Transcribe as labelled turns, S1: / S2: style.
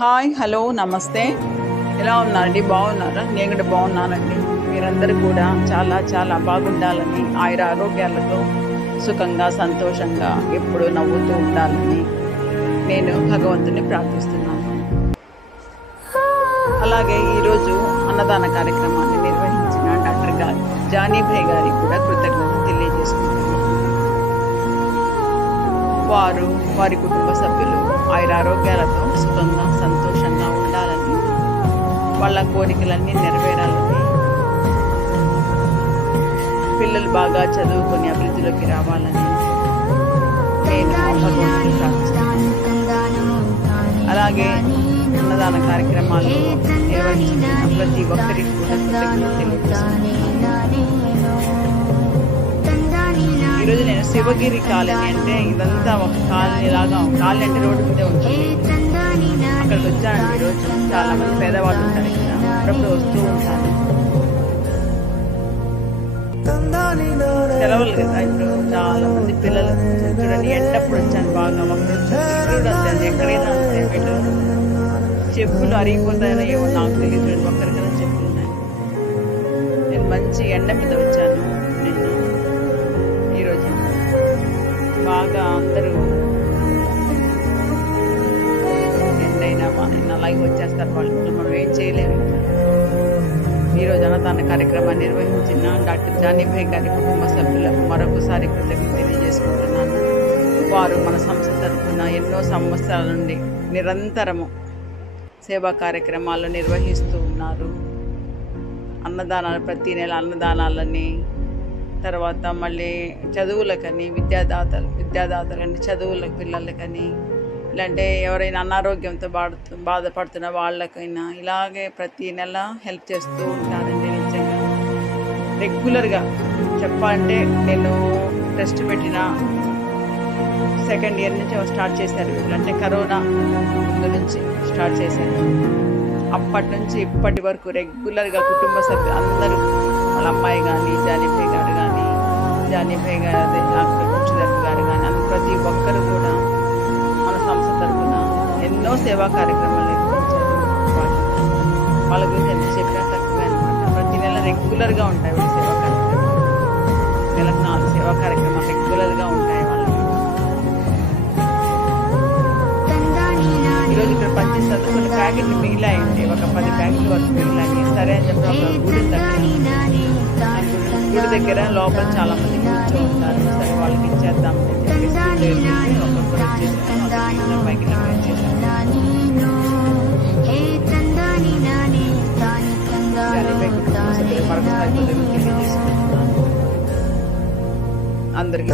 S1: Hi hello నమస్తే. ఎలా ఉన్నారండి? బాగున్నారా? నేను కూడా బాగున్నానండి. మీరందరూ కూడా చాలా చాలా బాగుండాలని ఆయుర ఆరోగ్యాలతో సుఖంగా సంతోషంగా ఎప్పుడూ నవ్వుతూ ఉండాలని నేను భగవంతుని ప్రార్థిస్తున్నాను. అలాగే ఈరోజు అన్నదాన కార్యక్రమాన్ని నిర్వహించిన డాక్టర్ గారు జానీభాయ్ గారికి కూడా కృతజ్ఞతలు తెలియజేసుకుంటున్నాను. వారు వారి కుటుంబ సభ్యులు ఆయురారోగ్యాలతో సుఖంగా సంతోషంగా ఉండాలని వాళ్ళ కోరికలన్నీ నెరవేరాలని పిల్లలు బాగా చదువుకొని అభివృద్ధిలోకి రావాలని నేను అలాగే అన్నదాన కార్యక్రమాలు ప్రతి ఒక్కరికి కూడా తెలియజేస్తున్నాను శివగిరి కాలనీ అంటే ఇదంతా ఒక కాలనీ లాగా కాలనీ అంటే రోడ్డు మీదే ఉంటుంది. అక్కడికి వచ్చాను. ఈరోజు చాలా మంది పేదవాళ్ళు ఉంటారు ఇక్కడ. అప్పుడప్పుడు వస్తూ ఉంటారు. సెలవులు కదా ఇప్పుడు. చాలా మంది పిల్లలు చూడండి. ఎండప్పుడు వచ్చాను బాగా. అప్పుడు ఇప్పుడు ఎక్కడైనా అంతే చెప్పులు అరిగిపోతాయో ఏమో నాకు తెలియదు. ఒక్కరికైనా చెప్పులు ఉన్నాయి. నేను మంచి ఎండ మీద వచ్చాను. అందరూ ఎండైనా వానైనా అలాగే వచ్చేస్తారు వాళ్ళు మనం ఏం చేయలేము ఈరోజు అన్నదాన కార్యక్రమాన్ని నిర్వహించిన డాక్టర్ జానీభాయ్ గారి కుటుంబ సభ్యులకు మరొకసారి కృతజ్ఞత తెలియజేసుకుంటున్నాను. వారు మన సంస్థ తరఫున ఎన్నో సంవత్సరాల నుండి నిరంతరము సేవా కార్యక్రమాలు నిర్వహిస్తూ ఉన్నారు. అన్నదానాలు ప్రతి నెల అన్నదానాలని తర్వాత మళ్ళీ చదువులకని విద్యాదాతలు విద్యాదాతలని చదువుల పిల్లలకని ఇలాంటి ఎవరైనా అనారోగ్యంతో బాడుతూ బాధపడుతున్న వాళ్ళకైనా ఇలాగే ప్రతి నెల హెల్ప్ చేస్తూ ఉంటారండి నిజంగా. రెగ్యులర్గా చెప్పాలంటే నేను టెస్ట్ పెట్టిన సెకండ్ ఇయర్ నుంచి స్టార్ట్ చేశారు. అంటే కరోనా ముందు నుంచి స్టార్ట్ చేశారు. అప్పటి నుంచి ఇప్పటి వరకు రెగ్యులర్గా కుటుంబ సభ్యులు అందరూ వాళ్ళ అమ్మాయి కానీ జానీభాయ్ కానీ జానీభాయ్ గారు అదే డాక్టర్ కుక్షిధర్ గారు కానీ అందరూ ప్రతి ఒక్కరు కూడా మన సంస్థ తరఫున ఎన్నో సేవా కార్యక్రమాలు నిర్వహించారు. వాళ్ళ గురించి ఎంత చెప్పినా తక్కువే అనమాట ప్రతి నెల రెగ్యులర్గా ఉంటాయి వాళ్ళ సేవా కార్యక్రమాలు. నెలకు నాలుగు సేవా కార్యక్రమాలు రెగ్యులర్గా ఉంటాయి వాళ్ళకి. ఈరోజు ఇక్కడ పనిచేస్తారు కొన్ని ప్యాకెట్లు మిగిలాయండి. ఒక పది ప్యాకెట్లు వరకు మిగిలాయి. సరే అని చెప్పి గుడి దగ్గర గుడి దగ్గర లోపల చాలా మంది కూర్చో ఉంటారు. సరే వాళ్ళకి ఇచ్చేద్దాం అని చెప్పేసి ఒక్కొక్కరు పైకి అందరికీ